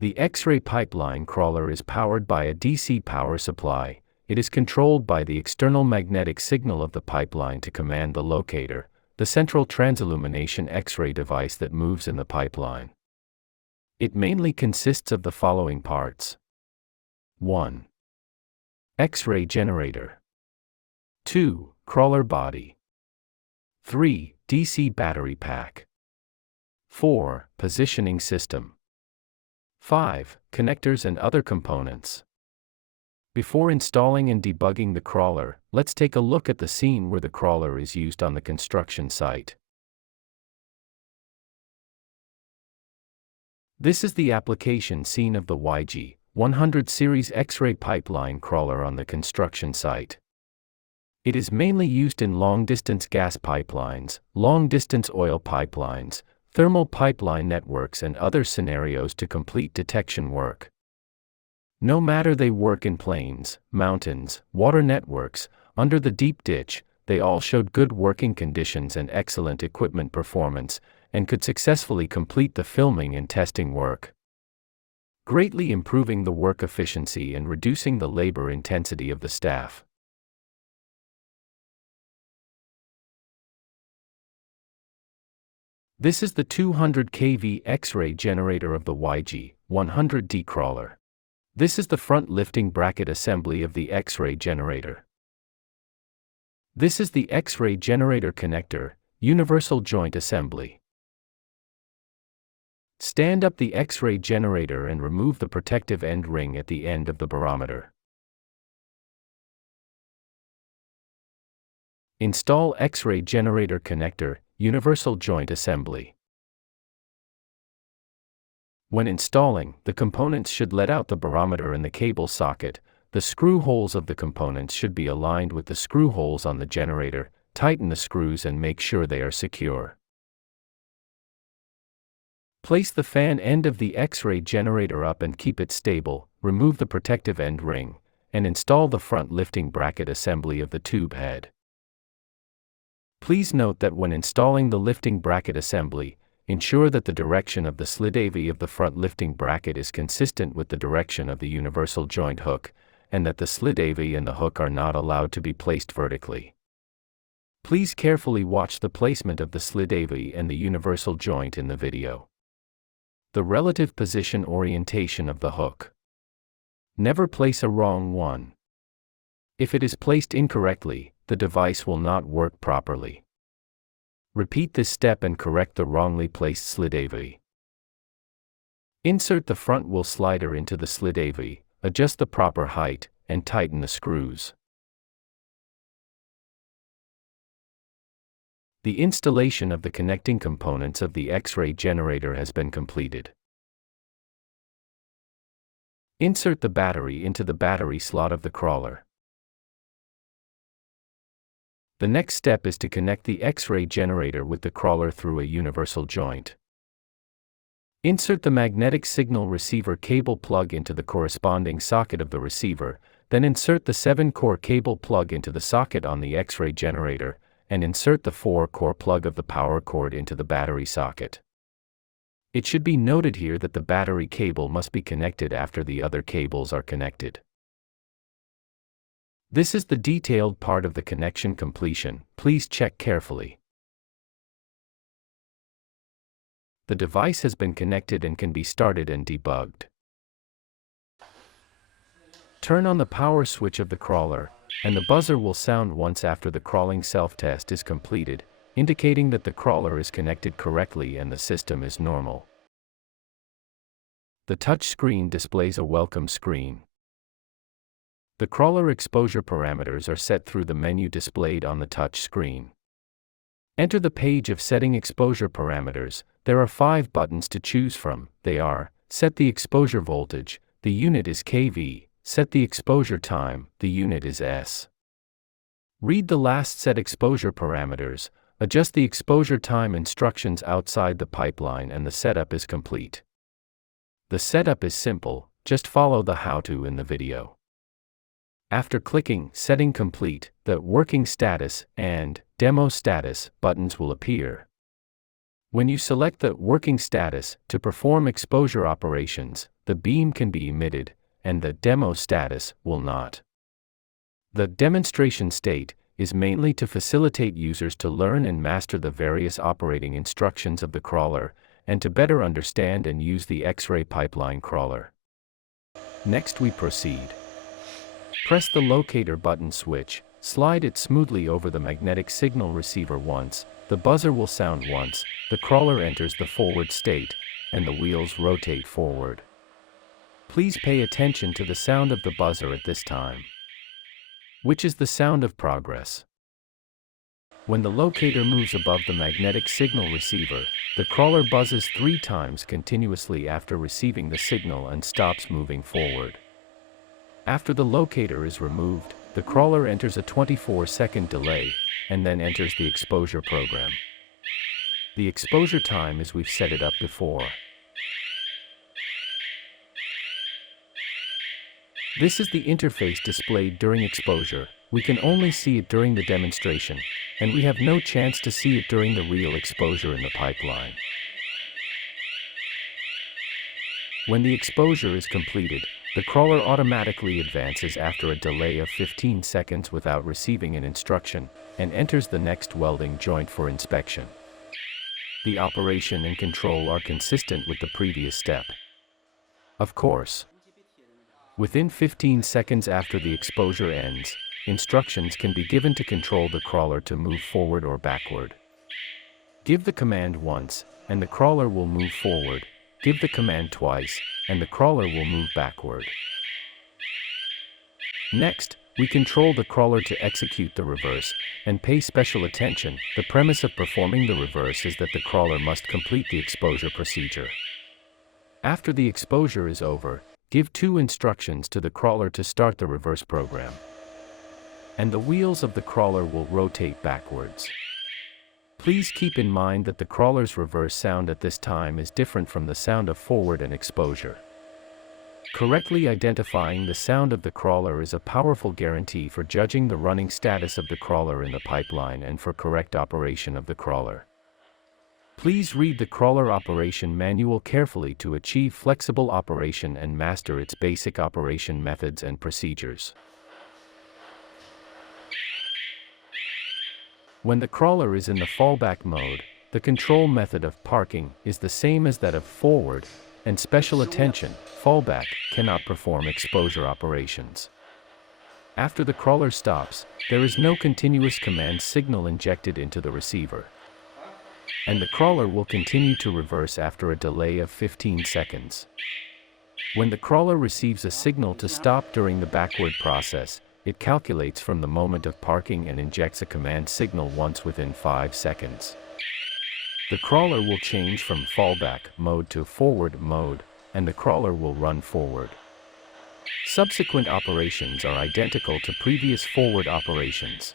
The X-ray pipeline crawler is powered by a DC power supply. It is controlled by the external magnetic signal of the pipeline to command the locator, the central transillumination X-ray device that moves in the pipeline. It mainly consists of the following parts. 1. X-ray generator. 2. Crawler body. 3. DC battery pack. 4. Positioning system. 5. Connectors and other components. Before installing and debugging the crawler, let's take a look at the scene where the crawler is used on the construction site. This is the application scene of the YG-100 series X-ray pipeline crawler on the construction site. It is mainly used in long-distance gas pipelines, long-distance oil pipelines, thermal pipeline networks and other scenarios to complete detection work. No matter they work in plains, mountains, water networks, under the deep ditch, they all showed good working conditions and excellent equipment performance, and could successfully complete the filming and testing work, greatly improving the work efficiency and reducing the labor intensity of the staff. This is the 200 kV X-ray generator of the YG-100 crawler. This is the front lifting bracket assembly of the X-ray generator. This is the X-ray generator connector, universal joint assembly. Stand up the X-ray generator and remove the protective end ring at the end of the barometer. Install X-ray generator connector, universal joint assembly. When installing, the components should let out the barometer and the cable socket. The screw holes of the components should be aligned with the screw holes on the generator. Tighten the screws and make sure they are secure. Place the fan end of the X-ray generator up and keep it stable. Remove the protective end ring, and install the front lifting bracket assembly of the tube head. Please note that when installing the lifting bracket assembly, ensure that the direction of the slidavy of the front lifting bracket is consistent with the direction of the universal joint hook, and that the slidavy and the hook are not allowed to be placed vertically. Please carefully watch the placement of the slidavy and the universal joint in the video. The relative position orientation of the hook. Never place a wrong one. If it is placed incorrectly, the device will not work properly. Repeat this step and correct the wrongly placed slidavy. Insert the front wheel slider into the slidavy, adjust the proper height, and tighten the screws. The installation of the connecting components of the X-ray generator has been completed. Insert the battery into the battery slot of the crawler. The next step is to connect the X-ray generator with the crawler through a universal joint. Insert the magnetic signal receiver cable plug into the corresponding socket of the receiver, then insert the 7-core cable plug into the socket on the X-ray generator, and insert the 4-core plug of the power cord into the battery socket. It should be noted here that the battery cable must be connected after the other cables are connected. This is the detailed part of the connection completion. Please check carefully. The device has been connected and can be started and debugged. Turn on the power switch of the crawler, and the buzzer will sound once after the crawling self-test is completed, indicating that the crawler is connected correctly and the system is normal. The touch screen displays a welcome screen. The crawler exposure parameters are set through the menu displayed on the touch screen. Enter the page of setting exposure parameters. There are 5 buttons to choose from. They are: set the exposure voltage, the unit is kV, set the exposure time, the unit is S. Read the last set exposure parameters, adjust the exposure time instructions outside the pipeline, and the setup is complete. The setup is simple, just follow the how-to in the video. After clicking Setting Complete, the Working Status and Demo Status buttons will appear. When you select the working status to perform exposure operations, the beam can be emitted, and the demo status will not. The demonstration state is mainly to facilitate users to learn and master the various operating instructions of the crawler, and to better understand and use the X-ray pipeline crawler. Next we proceed. Press the locator button switch, slide it smoothly over the magnetic signal receiver once, the buzzer will sound once, the crawler enters the forward state, and the wheels rotate forward. Please pay attention to the sound of the buzzer at this time, which is the sound of progress. When the locator moves above the magnetic signal receiver, the crawler buzzes 3 times continuously after receiving the signal and stops moving forward. After the locator is removed, the crawler enters a 24-second delay, and then enters the exposure program. The exposure time is we've set it up before. This is the interface displayed during exposure. We can only see it during the demonstration, and we have no chance to see it during the real exposure in the pipeline. When the exposure is completed, the crawler automatically advances after a delay of 15 seconds without receiving an instruction, and enters the next welding joint for inspection. The operation and control are consistent with the previous step. Of course, within 15 seconds after the exposure ends, instructions can be given to control the crawler to move forward or backward. Give the command once, and the crawler will move forward. Give the command twice, and the crawler will move backward. Next, we control the crawler to execute the reverse, and pay special attention. The premise of performing the reverse is that the crawler must complete the exposure procedure. After the exposure is over, give 2 instructions to the crawler to start the reverse program, and the wheels of the crawler will rotate backwards. Please keep in mind that the crawler's reverse sound at this time is different from the sound of forward and exposure. Correctly identifying the sound of the crawler is a powerful guarantee for judging the running status of the crawler in the pipeline and for correct operation of the crawler. Please read the crawler operation manual carefully to achieve flexible operation and master its basic operation methods and procedures. When the crawler is in the fallback mode, the control method of parking is the same as that of forward, and special attention, fallback cannot perform exposure operations. After the crawler stops, there is no continuous command signal injected into the receiver, and the crawler will continue to reverse after a delay of 15 seconds. When the crawler receives a signal to stop during the backward process, it calculates from the moment of parking and injects a command signal once within 5 seconds. The crawler will change from fallback mode to forward mode, and the crawler will run forward. Subsequent operations are identical to previous forward operations.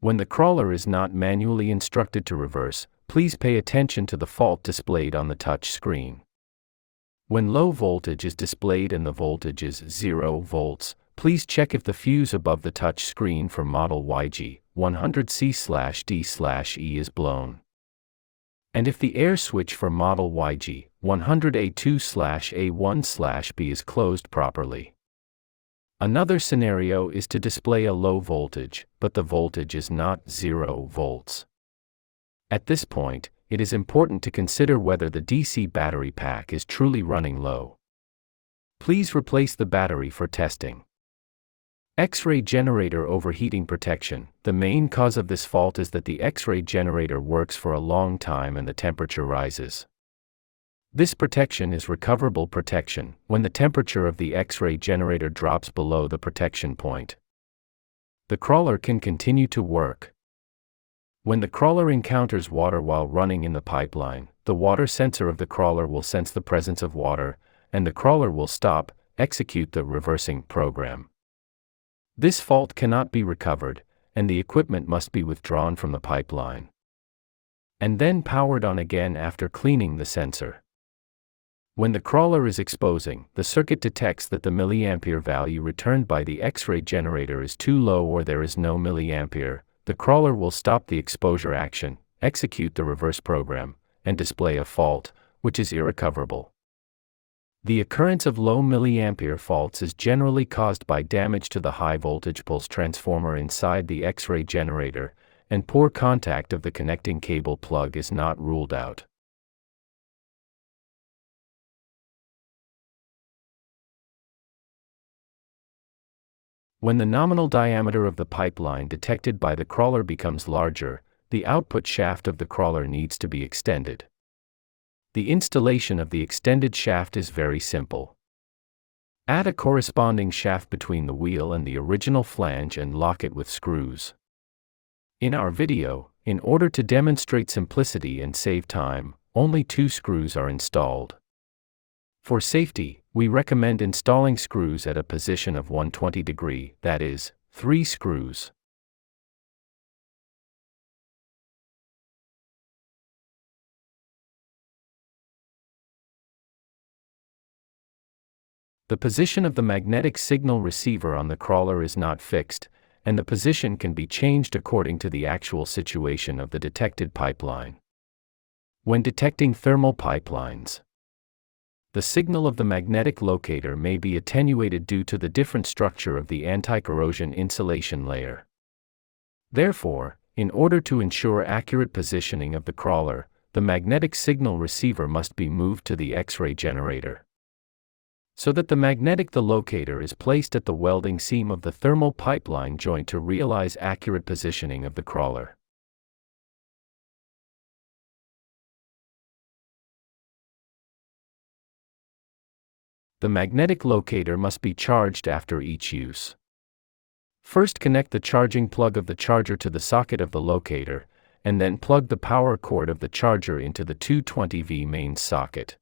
When the crawler is not manually instructed to reverse, please pay attention to the fault displayed on the touch screen. When low voltage is displayed and the voltage is 0 volts, please check if the fuse above the touch screen for model YG-100C/D/E is blown, and if the air switch for model YG-100A2/A1/B is closed properly. Another scenario is to display a low voltage, but the voltage is not 0 volts. At this point, it is important to consider whether the DC battery pack is truly running low. Please replace the battery for testing. X-ray generator overheating protection. The main cause of this fault is that the X-ray generator works for a long time and the temperature rises. This protection is recoverable protection when the temperature of the X-ray generator drops below the protection point. The crawler can continue to work. When the crawler encounters water while running in the pipeline, the water sensor of the crawler will sense the presence of water, and the crawler will stop, execute the reversing program. This fault cannot be recovered, and the equipment must be withdrawn from the pipeline, and then powered on again after cleaning the sensor. When the crawler is exposing, the circuit detects that the milliampere value returned by the X-ray generator is too low or there is no milliampere. The crawler will stop the exposure action, execute the reverse program, and display a fault, which is irrecoverable. The occurrence of low milliampere faults is generally caused by damage to the high-voltage pulse transformer inside the X-ray generator, and poor contact of the connecting cable plug is not ruled out. When the nominal diameter of the pipeline detected by the crawler becomes larger, the output shaft of the crawler needs to be extended. The installation of the extended shaft is very simple. Add a corresponding shaft between the wheel and the original flange and lock it with screws. In our video, in order to demonstrate simplicity and save time, only 2 screws are installed. For safety, we recommend installing screws at a position of 120 degrees, that is, 3 screws. The position of the magnetic signal receiver on the crawler is not fixed, and the position can be changed according to the actual situation of the detected pipeline. When detecting thermal pipelines, the signal of the magnetic locator may be attenuated due to the different structure of the anti-corrosion insulation layer. Therefore, in order to ensure accurate positioning of the crawler, the magnetic signal receiver must be moved to the X-ray generator, so that the locator is placed at the welding seam of the thermal pipeline joint to realize accurate positioning of the crawler. The magnetic locator must be charged after each use. First, connect the charging plug of the charger to the socket of the locator, and then plug the power cord of the charger into the 220V mains socket.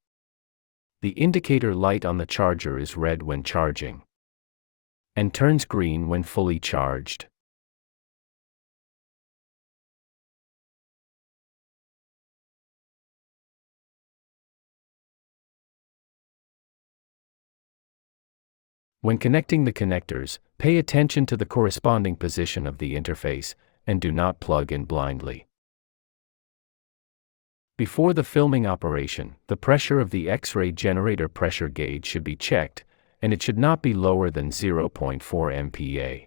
The indicator light on the charger is red when charging, and turns green when fully charged. When connecting the connectors, pay attention to the corresponding position of the interface, and do not plug in blindly. Before the filming operation, the pressure of the X-ray generator pressure gauge should be checked, and it should not be lower than 0.4 MPa.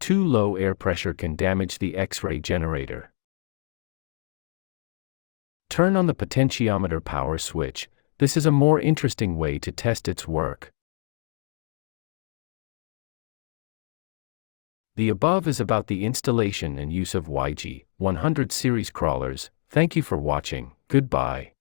Too low air pressure can damage the X-ray generator. Turn on the potentiometer power switch. This is a more interesting way to test its work. The above is about the installation and use of YG-100 series crawlers. Thank you for watching. Goodbye.